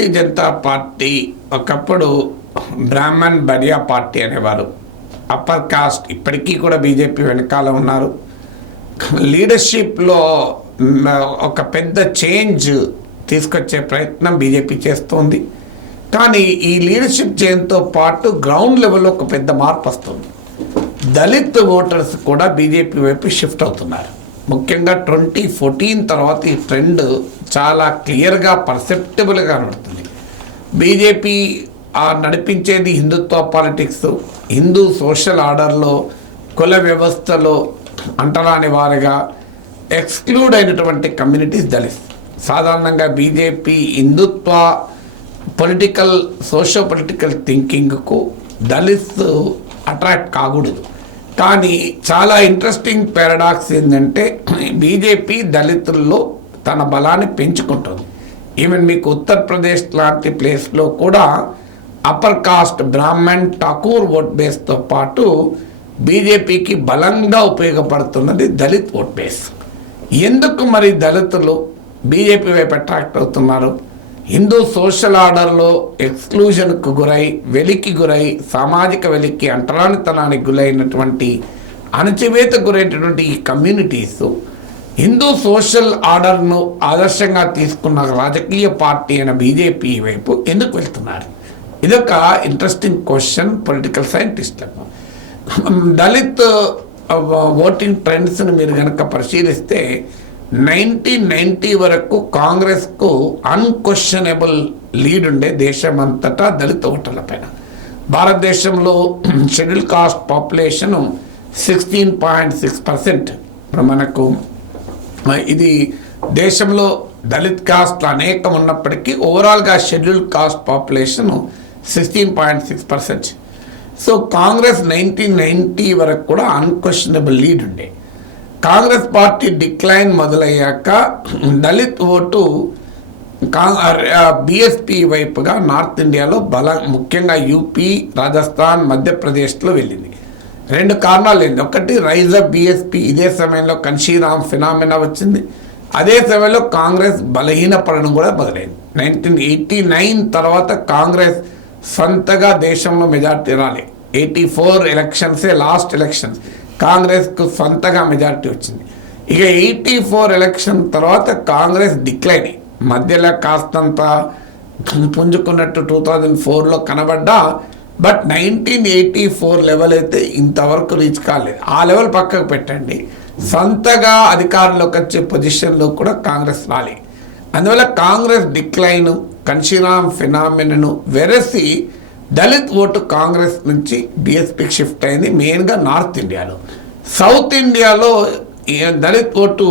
Bharatiya Janata party ఒకప్పుడు Brahman Badiya party అనేవారు. Upper caste ఇప్పటికీ కూడా బీజేపీ వెనకాల ఉన్నారు. లీడర్షిప్లో ఒక పెద్ద చేంజ్ తీసుకొచ్చే ప్రయత్నం బీజేపీ చేస్తోంది. కానీ ఈ లీడర్షిప్ చేంజ్తో పాటు గ్రౌండ్ లెవెల్లో ఒక పెద్ద మార్పు వస్తుంది. దళిత్ ఓటర్స్ కూడా బీజేపీ వైపు షిఫ్ట్ అవుతున్నారు. ముఖ్యంగా 2014 తర్వాత ఈ ట్రెండ్ చాలా క్లియర్గా పర్సెప్టబుల్గా కనబడుతుంది. బీజేపీ నడిపించేది హిందుత్వ పాలిటిక్స్, హిందూ సోషల్ ఆర్డర్లో, కుల వ్యవస్థలో అంటరాని వారిగా ఎక్స్క్లూడ్ అయినటువంటి కమ్యూనిటీస్ దళిత్. సాధారణంగా BJP Hindutva political socio political థింకింగ్కు దళిత్ అట్రాక్ట్ కాకూడదు. కానీ చాలా ఇంట్రెస్టింగ్ పారాడాక్స్ ఏంటంటే బీజేపీ దళితుల్లో తన బలాన్ని పెంచుకుంటుంది. ఈవెన్ మీకు ఉత్తరప్రదేశ్ లాంటి ప్లేస్లో కూడా upper caste Brahmin Thakur vote బేస్తో పాటు బీజేపీకి బలంగా ఉపయోగపడుతున్నది దళిత్ ఓట్ బేస్. ఎందుకు మరి దళితులు బీజేపీ వైపు అట్రాక్ట్ అవుతున్నారు? హిందూ సోషల్ ఆర్డర్లో ఎక్స్క్లూజన్కు గురై, వెలికి గురై, సామాజిక వెలికి, అంటరానితనానికి గురైనటువంటి, అణచివేత గురైనటువంటి ఈ కమ్యూనిటీస్ హిందూ సోషల్ ఆర్డర్ను ఆదర్శంగా తీసుకున్న రాజకీయ పార్టీ అయిన బీజేపీ వైపు ఎందుకు వెళ్తున్నారు? ఇదొక ఇంట్రెస్టింగ్ క్వశ్చన్ పొలిటికల్ సైంటిస్టులకు. దళిత్ ఓటింగ్ ట్రెండ్స్ని మీరు కనుక పరిశీలిస్తే 1990 వరకు కాంగ్రెస్కు అన్క్వశ్చనబుల్ లీడ్ ఉండే దేశమంతటా దళిత ఓటర్ల పైన. భారతదేశంలో షెడ్యూల్ కాస్ట్ పాపులేషన్ 16.6%. ఇప్పుడు మనకు ఇది దేశంలో దళిత్ కాస్ట్ అనేకం ఉన్నప్పటికీ ఓవరాల్గా schedule caste population 16.6%. So Congress 1990 వరకు కూడా అన్క్వశ్చనబుల్ లీడ్ ఉండే. కాంగ్రెస్ పార్టీ డిక్లైన్ మొదలయ్యాక దళిత్ ఓటు బీఎస్పీ వైపుగా నార్త్ ఇండియాలో ముఖ్యంగా యూపీ, రాజస్థాన్, మధ్యప్రదేశ్లో వెళ్ళింది. 2 కారణాలు ఏంటి? ఒకటి, రైజ్ ఆఫ్ బీఎస్పీ. ఇదే సమయంలో కన్షీరామ్ ఫినామినా వచ్చింది. అదే సమయంలో కాంగ్రెస్ బలహీనపడడం కూడా మొదలైంది. 1989 తర్వాత కాంగ్రెస్ సొంతగా దేశంలో మెజార్టీ రాలే. 84 ఎలక్షన్సే లాస్ట్ ఎలక్షన్స్ కాంగ్రెస్కు సొంతగా మెజార్టీ వచ్చింది. ఇక 84 ఎలక్షన్ తర్వాత కాంగ్రెస్ డిక్లైన్ అయ్యి మధ్యలో కాస్తంత పుంజుకున్నట్టు 2004లో కనబడ్డా, బట్ 1984 లెవెల్ అయితే ఇంతవరకు రీచ్ కాలేదు. ఆ లెవెల్ పక్కకు పెట్టండి, సొంతగా అధికారంలోకి వచ్చే పొజిషన్లో కూడా కాంగ్రెస్ రాలే. అందువల్ల కాంగ్రెస్ డిక్లైన్, కన్షీరామ్ ఫినామినను వెరసి దళిత్ ఓటు కాంగ్రెస్ నుంచి బీఎస్పీకి షిఫ్ట్ అయింది, మెయిన్గా నార్త్ ఇండియాలో. సౌత్ ఇండియాలో దళిత్ ఓటు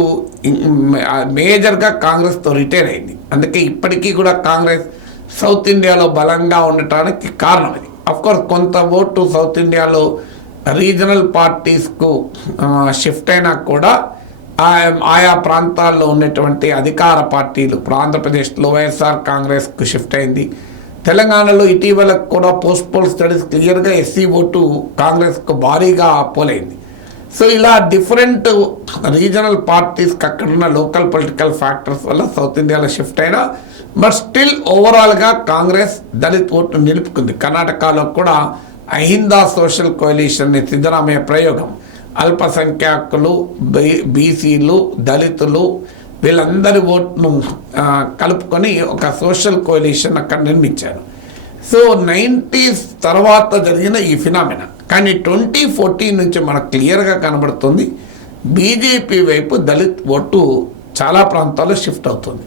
మేజర్గా కాంగ్రెస్తో రిటైన్ అయింది. అందుకే ఇప్పటికీ కూడా కాంగ్రెస్ సౌత్ ఇండియాలో బలంగా ఉండటానికి కారణం ఇది. అఫ్కోర్స్ కొంత ఓటు సౌత్ ఇండియాలో రీజనల్ పార్టీస్కు షిఫ్ట్ అయినా కూడా ఆయా ప్రాంతాల్లో ఉన్నటువంటి అధికార పార్టీలు, ఆంధ్రప్రదేశ్లో వైఎస్ఆర్ కాంగ్రెస్కు షిఫ్ట్ అయింది. తెలంగాణలో ఇటీవల కూడా పోల్ స్టడీస్ క్లియర్గా ఎస్సీ ఓటు కాంగ్రెస్కు భారీగా పోలైంది. సో ఇలా డిఫరెంట్ రీజనల్ పార్టీస్కి అక్కడున్న లోకల్ పొలిటికల్ ఫ్యాక్టర్స్ వల్ల సౌత్ ఇండియాలో షిఫ్ట్ అయినా, బట్ స్టిల్ ఓవరాల్గా కాంగ్రెస్ దళిత్ ఓటును నిలుపుకుంది. కర్ణాటకలో కూడా అహిందా సోషల్ కోalition సిద్ధరామయ్య ప్రయోగం, అల్పసంఖ్యాకులు, బీసీలు, దళితులు వీళ్ళందరి ఓట్ను కలుపుకొని ఒక సోషల్ కోalition అక్కడ నిర్మించారు. సో 90s తర్వాత జరిగిన ఈ ఫినామినా. కానీ 2014 నుంచి మనకు క్లియర్గా కనబడుతుంది బీజేపీ వైపు దళిత్ ఓటు చాలా ప్రాంతాల్లో షిఫ్ట్ అవుతుంది.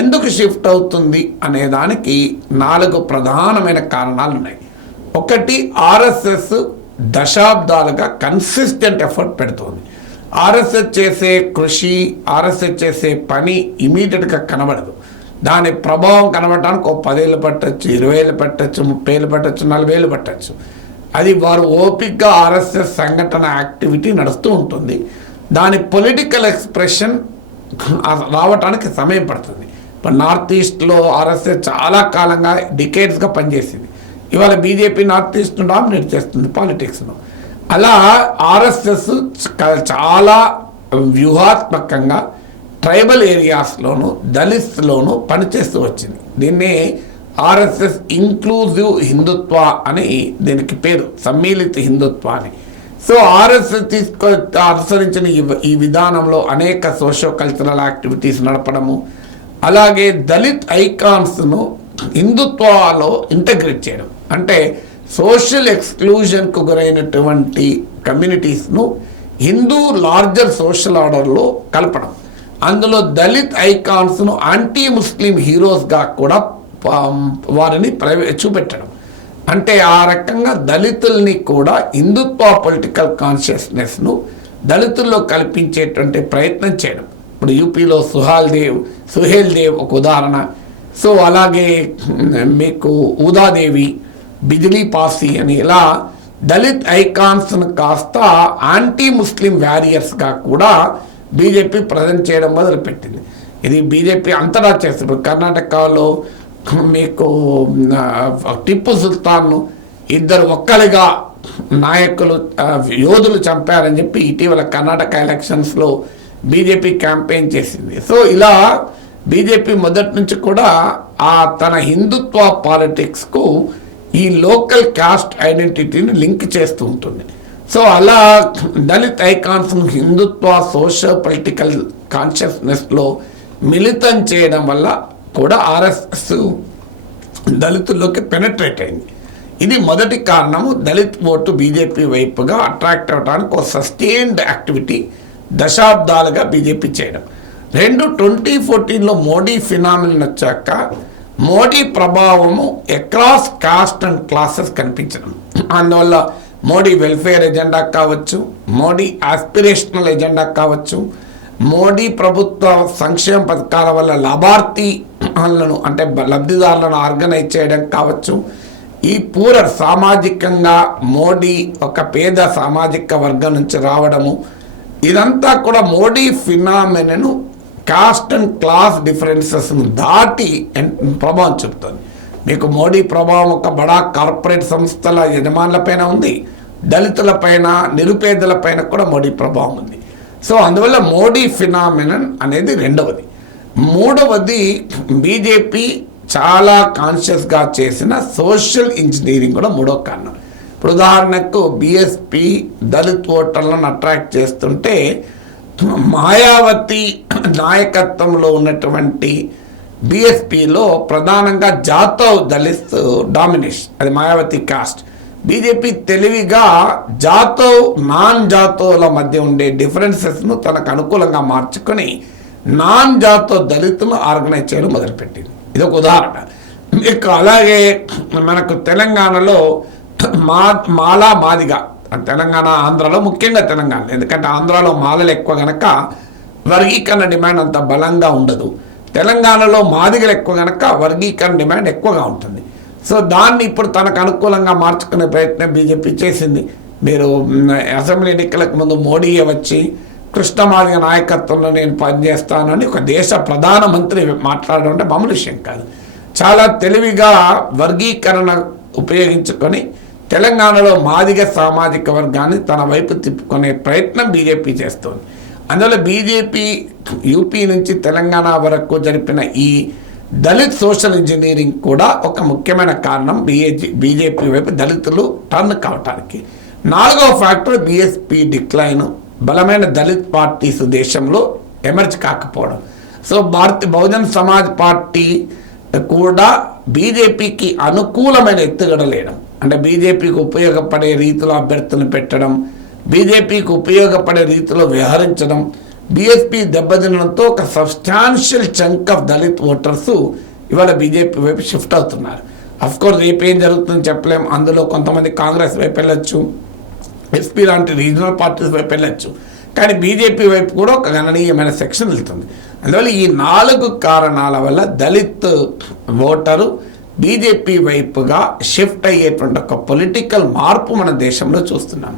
ఎందుకు షిఫ్ట్ అవుతుంది అనే దానికి 4 ప్రధానమైన కారణాలు ఉన్నాయి. ఒకటి, ఆర్ఎస్ఎస్ దశాబ్దాలుగా కన్సిస్టెంట్ ఎఫర్ట్ పెడుతుంది. ఆర్ఎస్ఎస్ చేసే కృషి, ఆర్ఎస్ఎస్ చేసే పని ఇమీడియట్గా కనబడదు. దాని ప్రభావం కనబడటానికి 10 ఏళ్ళు పట్టచ్చు, 20 ఏళ్ళు పట్టచ్చు, 30 ఏళ్ళు పట్టచ్చు, 40 ఏళ్ళు పట్టచ్చు. అది వారు ఓపిక్గా ఆర్ఎస్ఎస్ సంఘటన యాక్టివిటీ నడుస్తూ ఉంటుంది. దాని పొలిటికల్ ఎక్స్ప్రెషన్ రావటానికి సమయం పడుతుంది. ఇప్పుడు నార్త్ ఈస్ట్లో ఆర్ఎస్ఎస్ చాలా కాలంగా డికేడ్స్గా పనిచేసింది. ఇవాళ బీజేపీ నార్త్ ఈస్ట్ను డామినేట్ చేస్తుంది పాలిటిక్స్ను. అలా ఆర్ఎస్ఎస్ చాలా వ్యూహాత్మకంగా ట్రైబల్ ఏరియాస్లోను, దళిత్స్లోను పనిచేస్తూ వచ్చింది. దీన్ని ఆర్ఎస్ఎస్ ఇంక్లూజివ్ హిందుత్వ అని దీనికి పేరు, సమ్మిళిత హిందుత్వ అని. సో ఆర్ఎస్ఎస్ అనుసరించిన ఈ విధానంలో అనేక సోషో కల్చరల్ యాక్టివిటీస్ నడపడము, అలాగే దళిత్ ఐకాన్స్ను హిందుత్వాలో ఇంటగ్రేట్ చేయడం, అంటే సోషల్ ఎక్స్క్లూజన్కు గురైనటువంటి కమ్యూనిటీస్ను హిందూ లార్జర్ సోషల్ ఆర్డర్లో కలపడం, అందులో దళిత్ ఐకాన్స్ను యాంటీ ముస్లిం హీరోస్గా కూడా వారిని చూపెట్టడం. అంటే ఆ రకంగా దళితుల్ని కూడా హిందుత్వ పొలిటికల్ కాన్షియస్నెస్ను దళితుల్లో కల్పించేటువంటి ప్రయత్నం చేయడం. ఇప్పుడు యూపీలో సుహేల్ దేవ్ ఒక ఉదాహరణ. సో అలాగే మీకు ఊదాదేవి, బిజిలీ పాసి అని ఇలా దళిత్ ఐకాన్స్ను కాస్త యాంటీ ముస్లిం వ్యారియర్స్గా కూడా బీజేపీ ప్రజెంట్ చేయడం మొదలుపెట్టింది. ఇది బీజేపీ అంతటా చేస్తుంది. కర్ణాటకలో మీకు టిప్పు సుల్తాన్ను ఇద్దరు ఒక్కరిగా నాయకులు యోధులు చంపారని చెప్పి ఇటీవల కర్ణాటక ఎలక్షన్స్లో బీజేపీ క్యాంపెయిన్ చేసింది. సో ఇలా బీజేపీ మొదటి నుంచి కూడా తన హిందుత్వ పాలిటిక్స్కు ఈ లోకల్ కాస్ట్ ఐడెంటిటీని లింక్ చేస్తూ ఉంటుంది. సో అలా దళిత్ ఐకాన్స్ను హిందుత్వ సోషల్ పొలిటికల్ కాన్షియస్నెస్లో మిళితం చేయడం వల్ల కూడా ఆర్ఎస్ఎస్ దళితుల్లోకి పెనట్రేట్ అయింది. ఇది మొదటి కారణము, దళిత్ ఓటు బీజేపీ వైపుగా అట్రాక్ట్ అవడానికి ఒక సస్టైన్డ్ యాక్టివిటీ దశాబ్దాలుగా బీజేపీ చేయడం. 2014లో మోడీ ఫినామినన్ వచ్చాక మోడీ ప్రభావము అక్రాస్ కాస్ట్ అండ్ క్లాసెస్ కనిపించడం. అందువల్ల మోడీ వెల్ఫేర్ ఎజెండా కావచ్చు, మోడీ ఆస్పిరేషనల్ ఎజెండా కావచ్చు, మోడీ ప్రభుత్వ సంక్షేమ పథకాల వల్ల లాభార్థులను అంటే లబ్ధిదారులను ఆర్గనైజ్ చేయడం కావచ్చు, ఈ సామాజికంగా మోడీ ఒక పేద సామాజిక వర్గం నుంచి రావడము, ఇదంతా కూడా మోడీ ఫినామినను కాస్ట్ అండ్ క్లాస్ డిఫరెన్సెస్ను దాటి ప్రభావం చూపుతుంది. మీకు మోడీ ప్రభావం ఒక బడా కార్పొరేట్ సంస్థల యజమానులపైన ఉంది, దళితులపైన, నిరుపేదలపైన కూడా మోడీ ప్రభావం ఉంది. సో అందువల్ల మోడీ ఫినామినన్ అనేది రెండవది. మూడవది బీజేపీ చాలా కాన్షియస్గా చేసిన సోషల్ ఇంజనీరింగ్ కూడా మూడో కారణం. ఇప్పుడు ఉదాహరణకు బీఎస్పీ దళిత్ ఓటర్లను అట్రాక్ట్ చేస్తుంటే మాయావతి నాయకత్వంలో ఉన్నటువంటి బీఎస్పీలో ప్రధానంగా జాతవ్ దళిత్ డామినేషన్, అది మాయావతి కాస్ట్. బీజేపీ తెలివిగా జాతవ్ నాన్ జాతవ్ల మధ్య ఉండే డిఫరెన్సెస్ను తనకు అనుకూలంగా మార్చుకొని నాన్ జాతవ్ దళితులను ఆర్గనైజ్ చేయడం మొదలుపెట్టింది. ఇది ఒక ఉదాహరణ. మీకు అలాగే మనకు తెలంగాణలో మాలా మాదిగ, తెలంగాణ ఆంధ్రాలో ముఖ్యంగా తెలంగాణ, ఎందుకంటే ఆంధ్రాలో మాలలు ఎక్కువ కనుక వర్గీకరణ డిమాండ్ అంత బలంగా ఉండదు. తెలంగాణలో మాదిగలు ఎక్కువ కనుక వర్గీకరణ డిమాండ్ ఎక్కువగా ఉంటుంది. సో దాన్ని ఇప్పుడు తనకు అనుకూలంగా మార్చుకునే ప్రయత్నం బీజేపీ చేసింది. మీరు అసెంబ్లీ ఎన్నికలకు ముందు మోడీ వచ్చి కృష్ణమాదిగ నాయకత్వంలో నేను పనిచేస్తానని ఒక దేశ ప్రధానమంత్రి మాట్లాడడం అంటే మామూలు విషయం కాదు. చాలా తెలివిగా వర్గీకరణ ఉపయోగించుకొని తెలంగాణలో మాదిగ సామాజిక వర్గాన్ని తన వైపు తిప్పుకునే ప్రయత్నం బీజేపీ చేస్తుంది. అందువల్ల బీజేపీ యూపీ నుంచి తెలంగాణ వరకు జరిపిన ఈ దళిత్ సోషల్ ఇంజనీరింగ్ కూడా ఒక ముఖ్యమైన కారణం బీజేపీ వైపు దళితులు టర్న్ కావటానికి. నాలుగవ ఫ్యాక్టర్ బీఎస్పీ డిక్లైన్, బలమైన దళిత్ పార్టీస్ దేశంలో ఎమర్జ్ కాకపోవడం. సో బహుజన్ సమాజ్ పార్టీ కూడా బీజేపీకి అనుకూలమైన ఎత్తుగడ లేడం, అంటే బీజేపీకి ఉపయోగపడే రీతిలో అభ్యర్థులను పెట్టడం, బీజేపీకి ఉపయోగపడే రీతిలో వ్యవహరించడం, బీఎస్పీ దెబ్బతినడంతో ఒక substantial chunk of Dalit voters ఇవాళ బీజేపీ వైపు షిఫ్ట్ అవుతున్నారు. అఫ్కోర్స్ రేపు ఏం జరుగుతుందని చెప్పలేం. అందులో కొంతమంది కాంగ్రెస్ వైపు వెళ్ళొచ్చు, ఎస్పీ లాంటి రీజనల్ పార్టీస్ వైపు వెళ్ళొచ్చు, కానీ బీజేపీ వైపు కూడా ఒక గణనీయమైన సెక్షన్ వెళ్తుంది. అందువల్ల ఈ 4 కారణాల వల్ల దళిత్ ఓటరు బీజేపీ వైపుగా షిఫ్ట్ అయ్యేటువంటి ఒక పొలిటికల్ మార్పు మన దేశంలో చూస్తున్నాం.